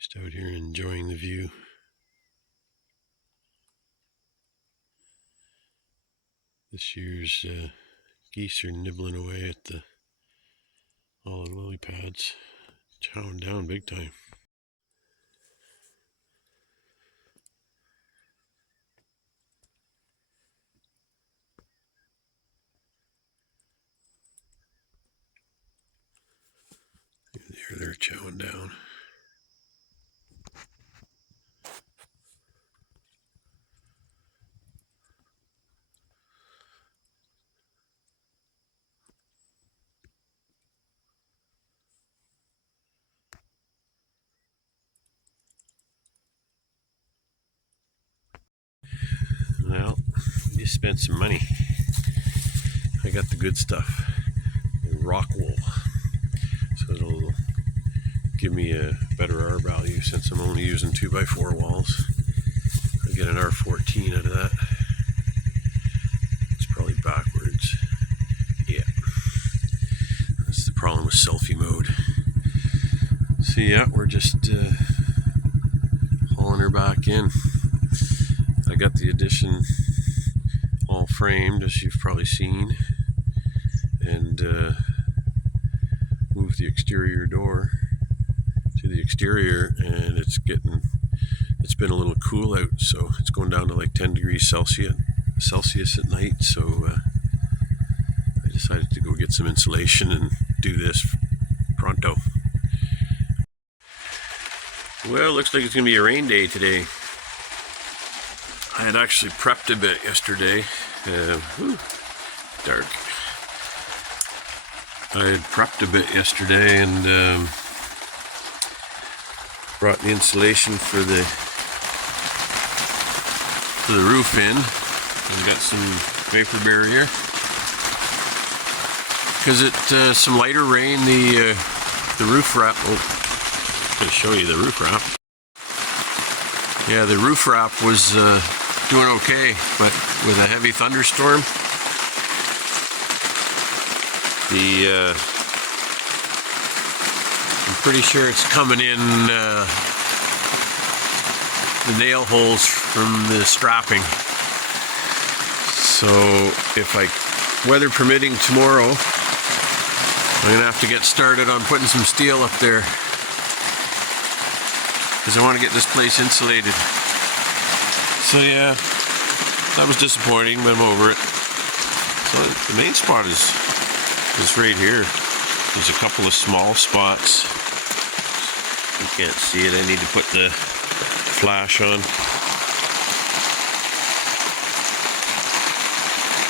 Just out here enjoying the view. This year's geese are nibbling away at all the lily pads, chowing down big time. There they're chowing down. Well, you spent some money. I got the good stuff. Rock wool. So it'll give me a better R value since I'm only using 2x4 walls. I get an R14 out of that. It's probably backwards. Yeah. That's the problem with selfie mode. So yeah, we're just hauling her back in. I got the addition all framed, as you've probably seen, and moved the exterior door to the exterior, and it's been a little cool out, so it's going down to like 10 degrees Celsius at night, so I decided to go get some insulation and do this pronto. Well, looks like it's going to be a rain day today. I had actually prepped a bit yesterday. Dark. I had prepped a bit yesterday and brought the insulation for the roof in. I got some vapor barrier. Because it some lighter rain, the roof wrap. Oh, I'm going to show you the roof wrap. Yeah, the roof wrap was doing okay, but with a heavy thunderstorm, I'm pretty sure it's coming in the nail holes from the strapping. So if weather permitting tomorrow, I'm gonna have to get started on putting some steel up there, because I want to get this place insulated. So yeah, that was disappointing, but I'm over it. So the main spot is right here. There's a couple of small spots. You can't see it. I need to put the flash on.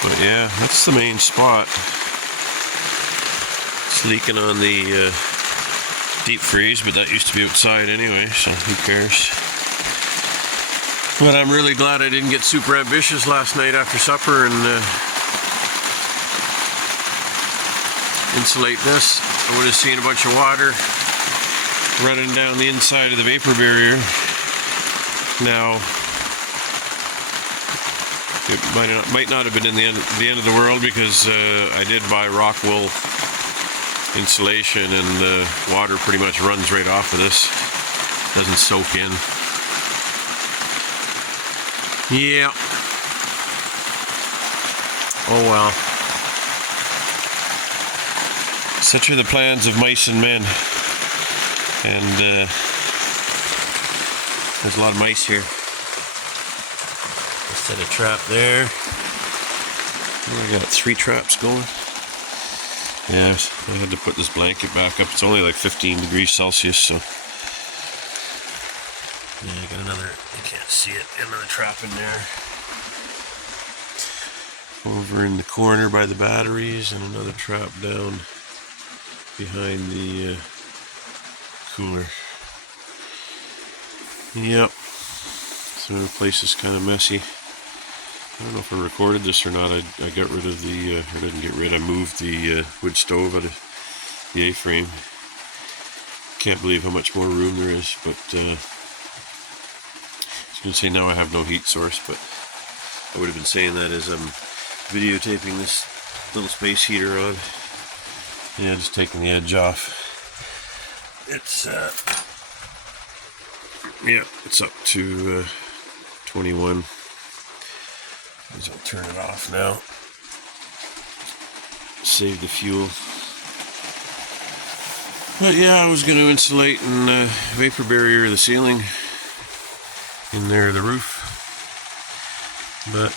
But yeah, that's the main spot. It's leaking on the deep freeze, but that used to be outside anyway, so who cares? But I'm really glad I didn't get super ambitious last night after supper and insulate this. I would have seen a bunch of water running down the inside of the vapor barrier. Now, it might not have been in the end of the world, because I did buy rock wool insulation, and the water pretty much runs right off of this. Doesn't soak in. Yeah. Oh well. Such are the plans of mice and men. And there's a lot of mice here. Let's set a trap there. We got 3 traps going. Yeah, I had to put this blanket back up. It's only like 15 degrees Celsius, so. Yeah, I got another, you can't see it, another trap in there. Over in the corner by the batteries, and another trap down behind the cooler. Yep. So the place is kind of messy. I don't know if I recorded this or not. I got rid of the, or didn't get rid, I moved the wood stove out of the A-frame. Can't believe how much more room there is, but I was going to say now I have no heat source, but I would have been saying that as I'm videotaping this little space heater on. Yeah, just taking the edge off. It's Yeah, it's up to 21. I'll turn it off now. Save the fuel. But yeah, I was going to insulate and vapor barrier the ceiling in there, the roof, but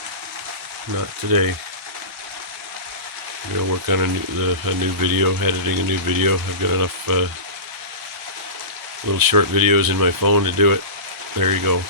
not today. I'm going to work on a new video, editing a new video. I've got enough little short videos in my phone to do it. There you go.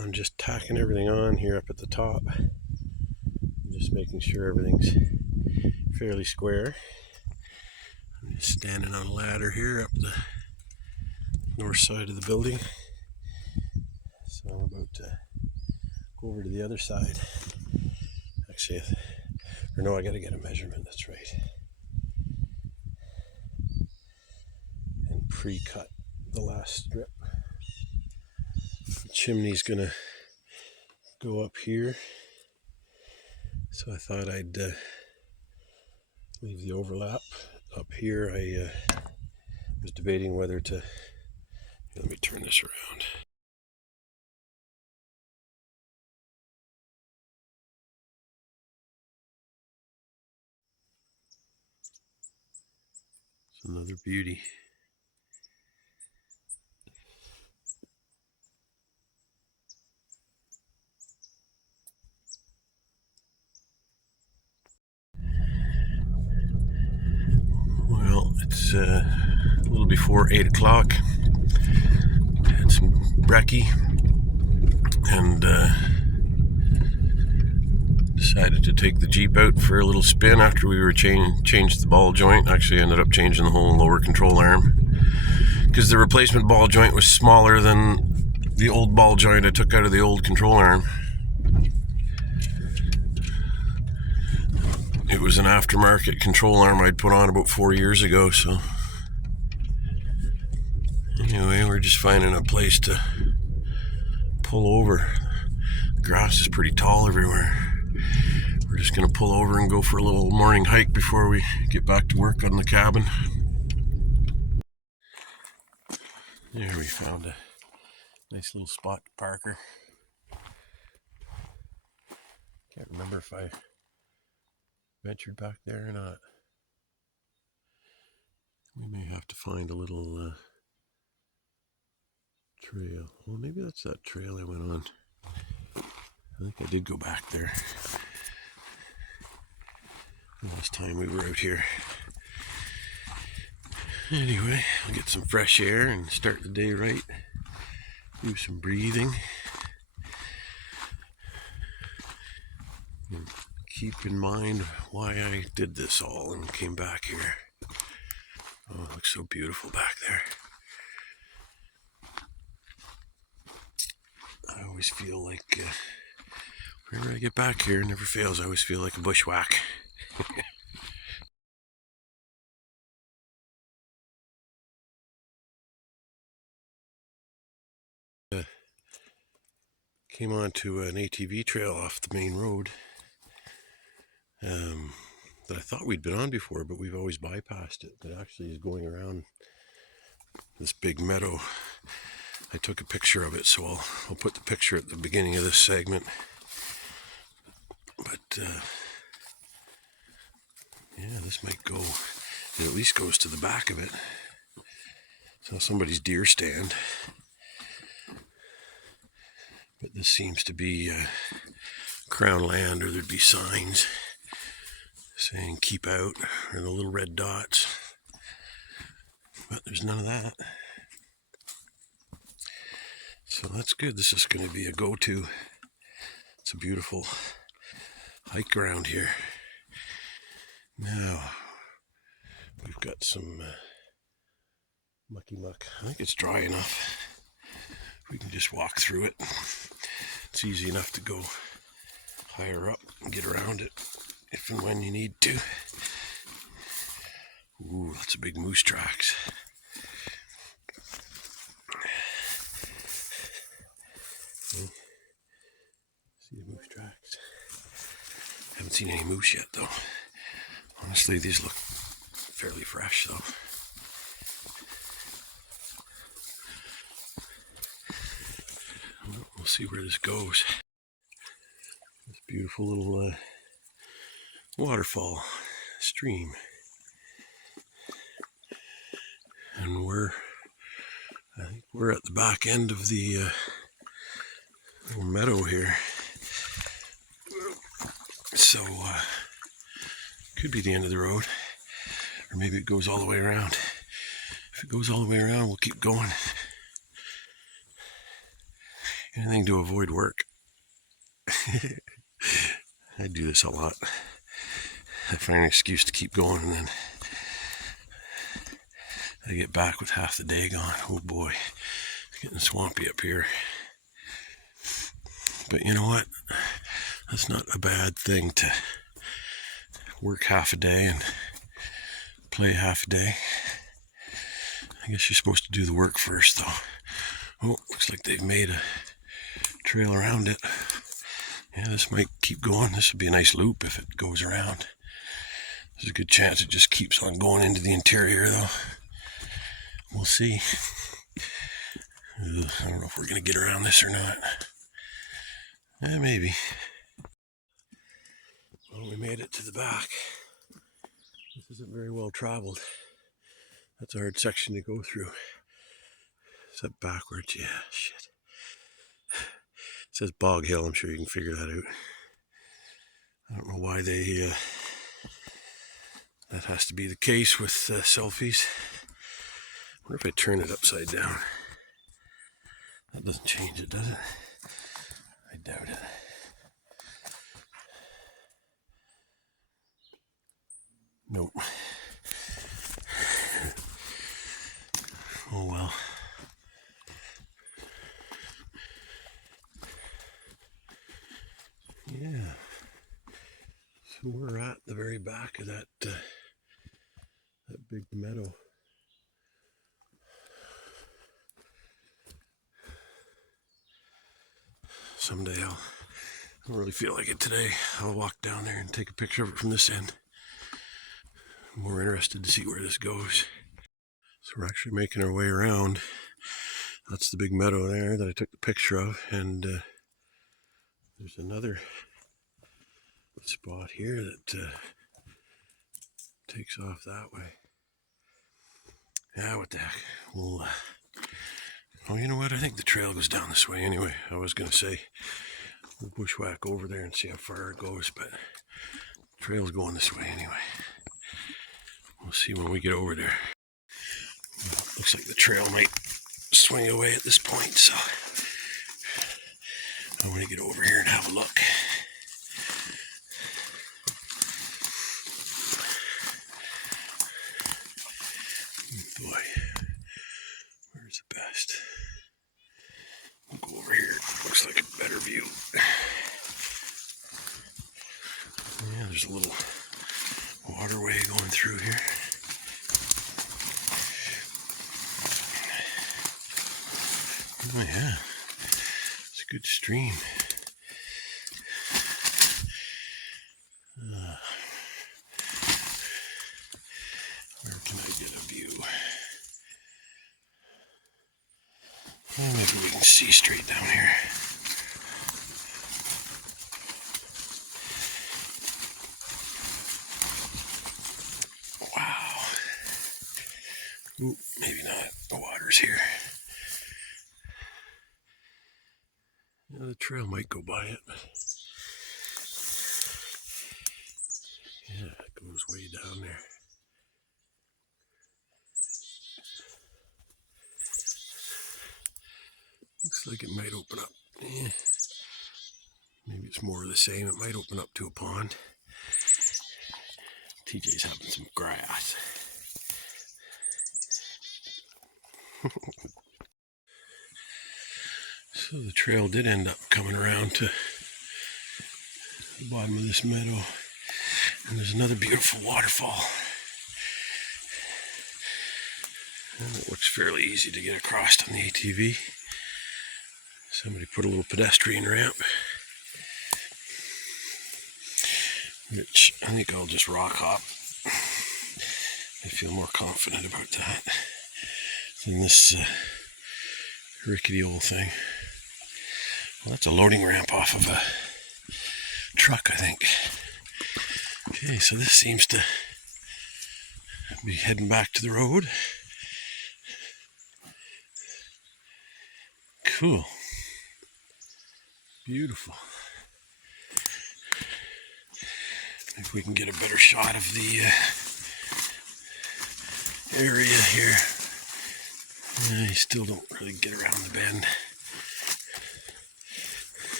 I'm just tacking everything on here up at the top. Just making sure everything's fairly square. I'm just standing on a ladder here up the north side of the building. So I'm about to go over to the other side. Actually, or no, I gotta get a measurement, that's right. And pre-cut the last strip. The chimney's gonna go up here. So I thought I'd leave the overlap up here. I was debating whether to, let me turn this around. It's another beauty. Well, it's a little before 8 o'clock. Had some brekkie and decided to take the Jeep out for a little spin after we were changed the ball joint. Actually ended up changing the whole lower control arm because the replacement ball joint was smaller than the old ball joint I took out of the old control arm. It was an aftermarket control arm I'd put on about 4 years ago, so anyway, we're just finding a place to pull over. The grass is pretty tall everywhere. We're just going to pull over and go for a little morning hike before we get back to work on the cabin. There, we found a nice little spot to park her. Can't remember if I ventured back there or not. We may have to find a little trail. Well, maybe that's that trail I went on. I think I did go back there last time we were out here. Anyway, I'll get some fresh air and start the day right. Do some breathing. And keep in mind why I did this all and came back here. Oh, it looks so beautiful back there. I always feel like Whenever I get back here, it never fails. I always feel like a bushwhack. Came onto an ATV trail off the main road that I thought we'd been on before, but we've always bypassed it. That actually is going around this big meadow. I took a picture of it, so I'll put the picture at the beginning of this segment. But yeah, this might go. It at least goes to the back of it. So somebody's deer stand. But this seems to be Crown land, or there'd be signs saying keep out, or the little red dots. But there's none of that. So that's good. This is going to be a go-to. It's a beautiful hike around here. Now, we've got some mucky muck. I think it's dry enough. We can just walk through it. It's easy enough to go higher up and get around it if and when you need to. Ooh, lots of big moose tracks. See the moose tracks. Haven't seen any moose yet though. Honestly, these look fairly fresh though. We'll see where this goes. This beautiful little waterfall, stream. And I think we're at the back end of the little meadow here. So, could be the end of the road. Or maybe it goes all the way around. If it goes all the way around, we'll keep going. Anything to avoid work. I do this a lot. I find an excuse to keep going, and then I get back with half the day gone. Oh boy, it's getting swampy up here. But you know what? That's not a bad thing to work half a day and play half a day. I guess you're supposed to do the work first, though. Oh, looks like they've made a trail around it. Yeah, this might keep going. This would be a nice loop if it goes around. There's a good chance it just keeps on going into the interior, though. We'll see. Ugh, I don't know if we're going to get around this or not. Maybe. Well, we made it to the back. This isn't very well traveled. That's a hard section to go through. Is that backwards? Yeah, shit. It says Bog Hill. I'm sure you can figure that out. I don't know why they... that has to be the case with selfies. I wonder if I turn it upside down. That doesn't change it, does it? I doubt it. Nope. Oh well. Yeah. So we're at the very back of that big meadow. Someday I don't really feel like it today. I'll walk down there and take a picture of it from this end. I'm more interested to see where this goes. So we're actually making our way around. That's the big meadow there that I took the picture of, and there's another spot here that takes off that way. Yeah, what the heck. We'll, oh, you know what? I think the trail goes down this way anyway. I was going to say we'll bushwhack over there and see how far it goes, but the trail's going this way anyway. We'll see when we get over there. Looks like the trail might swing away at this point, so I'm going to get over here and have a look. Boy, where's the best? We'll go over here. Looks like a better view. there's a little waterway going through here. Oh yeah, it's a good stream. Where can I get a view? Well, maybe we can see straight down here. Wow. Ooh, maybe not. The water's here. Yeah, the trail might go by it, but yeah, it goes way down there. Looks like it might open up. Eh, maybe it's more of the same. It might open up to a pond. TJ's having some grass. So the trail did end up coming around to the bottom of this meadow. And there's another beautiful waterfall. And it looks fairly easy to get across on the ATV. Somebody put a little pedestrian ramp, which I think I'll just rock hop. I feel more confident about that than this rickety old thing. Well, that's a loading ramp off of a truck, I think. Okay, so this seems to be heading back to the road. Cool. Beautiful. If we can get a better shot of the area here. You still don't really get around the bend.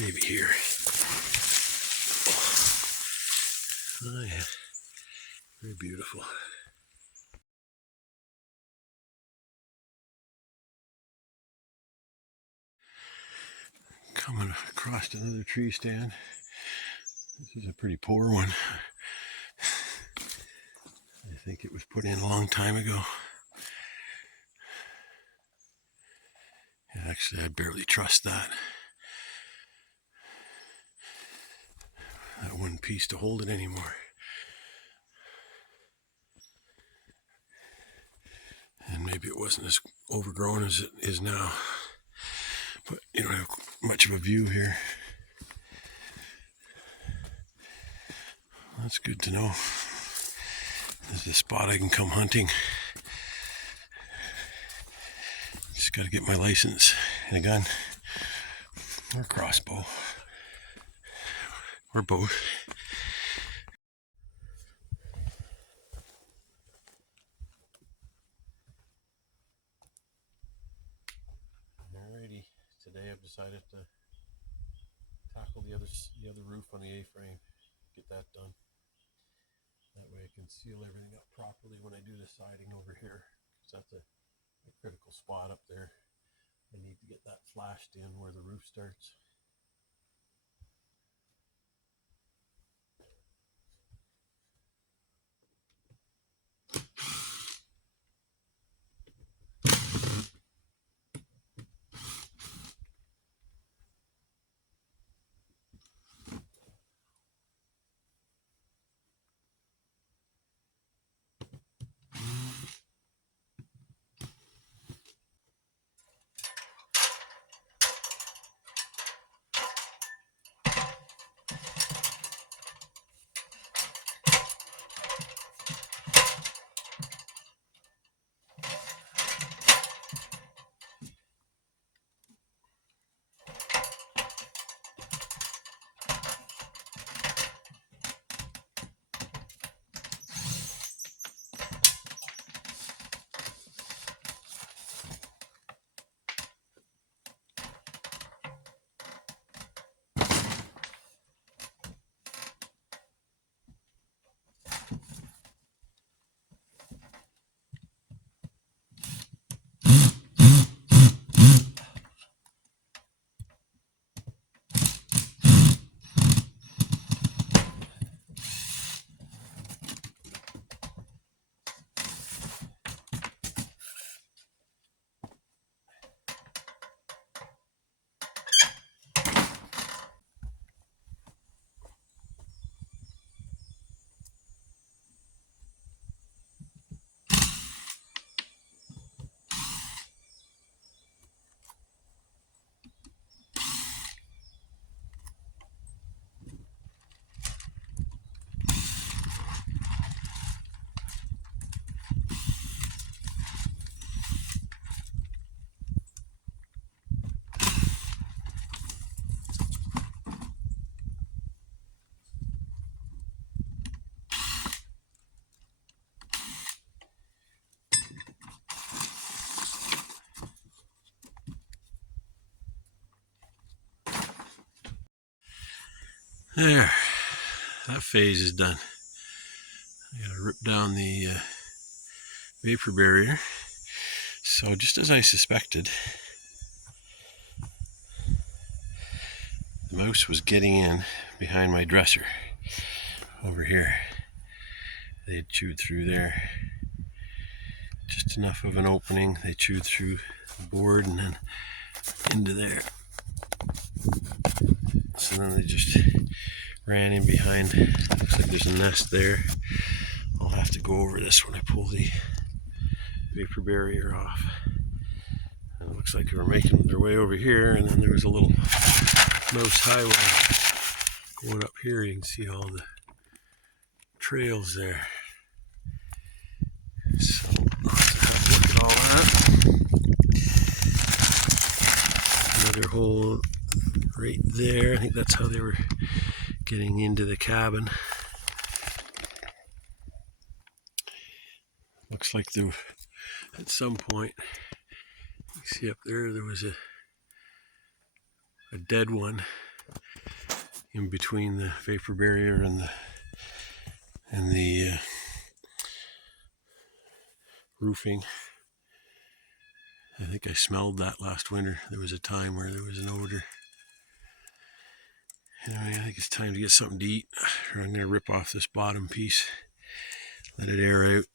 Maybe here. Oh yeah, very beautiful. Coming across another tree stand. This is a pretty poor one. I think it was put in a long time ago. Yeah, actually, I barely trust that one piece to hold it anymore. And maybe it wasn't as overgrown as it is now. But you don't have much of a view here. That's good to know. This is a spot I can come hunting. Just got to get my license and a gun or a crossbow or both. Alrighty, today I've decided to tackle the other roof on the A-frame. Get that done. That way I can seal everything up properly when I do the siding over here. Because that's a critical spot up there. I need to get that flashed in where the roof starts. There, that phase is done. I gotta rip down the vapor barrier. So just as I suspected, the mouse was getting in behind my dresser over here. They had chewed through there. Just enough of an opening. They chewed through the board and then into there. So then they just ran in behind. Looks like there's a nest there. I'll have to go over this when I pull the vapor barrier off. And it looks like they were making their way over here, and then there was a little mouse highway going up here. You can see all the trails there. So let's have a look at all that. Another hole right there. I think that's how they were getting into the cabin. Looks like there, at some point, you see up there, there was a dead one in between the vapor barrier and the roofing. I think I smelled that last winter. There was a time where there was an odor. Anyway, I think it's time to get something to eat. I'm going to rip off this bottom piece, let it air out.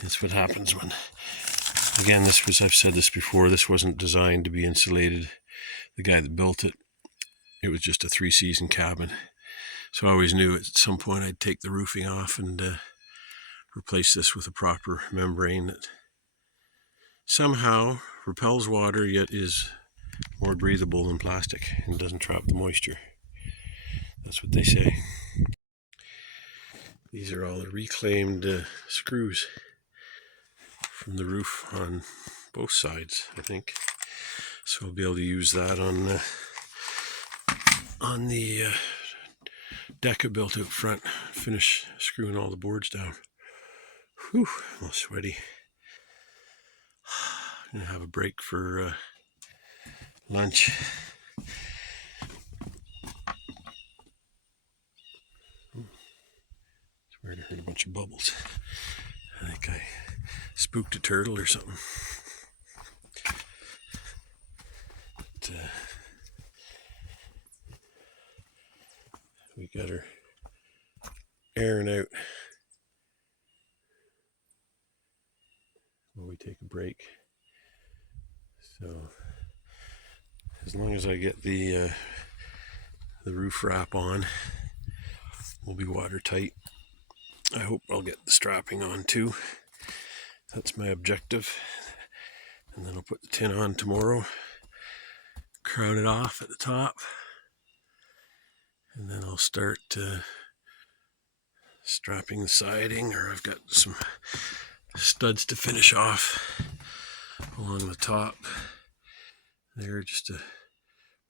That's what happens when, again, this was, I've said this before, this wasn't designed to be insulated. The guy that built it, it was just a 3-season cabin. So I always knew at some point I'd take the roofing off and replace this with a proper membrane that somehow repels water yet is more breathable than plastic and doesn't trap the moisture. That's what they say. These are all the reclaimed screws from the roof on both sides, I think. So I'll be able to use that on the deck I built out front. Finish screwing all the boards down. Whew, I'm all sweaty. I'm gonna have a break for lunch. Swear I heard a bunch of bubbles. I think I spooked a turtle or something. But, we got her airing out while we take a break. So as long as I get the roof wrap on, we'll be watertight. I hope I'll get the strapping on too. That's my objective. And then I'll put the tin on tomorrow, crown it off at the top, and then I'll start strapping the siding, or I've got some studs to finish off along the top there just to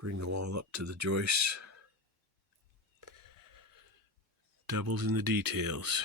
bring the wall up to the joists. Doubled in the details.